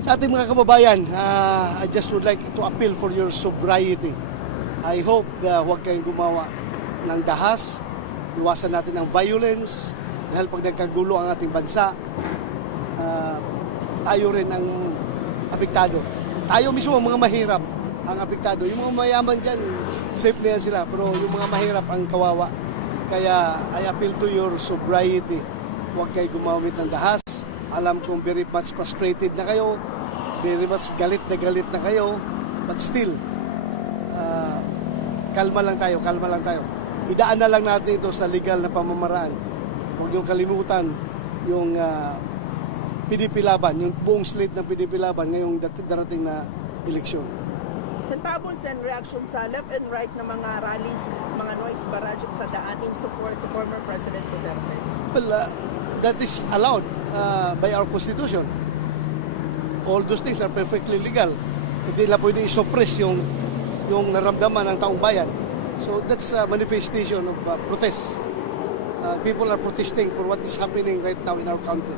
Sa ating mga kababayan, ah, I just would like to appeal for your sobriety. I hope na huwag kayong gumawa ng dahas, iwasan natin ang violence, dahil pag nagkagulo ang ating bansa, ah, tayo rin ang apektado. Tayo mismo, ang mga mahirap, ang apektado. Yung mga mayaman dyan, safe na sila. Pero yung mga mahirap ang kawawa. Kaya I appeal to your sobriety. Huwag kayo gumamit ng dahas. Alam kong very much frustrated na kayo. Very much galit na galit na kayo. But still, ah, kalma lang tayo, kalma lang tayo. Idaan na lang natin ito sa legal na pamamaraan. Huwag niyong kalimutan yung ah, PDP laban, yung buong slate ng PDP laban ngayong darating na eleksyon. Sen Pabon, Sen, reaction sa left and right na mga rallies, mga noise barrage sa daan in support to former President Duterte. Well, uh, that is allowed uh, by our Constitution. All those things are perfectly legal. Hindi na pwede i-suppress yung, yung naramdaman ng taong bayan. So that's a manifestation of uh, protest. Uh, people are protesting for what is happening right now in our country.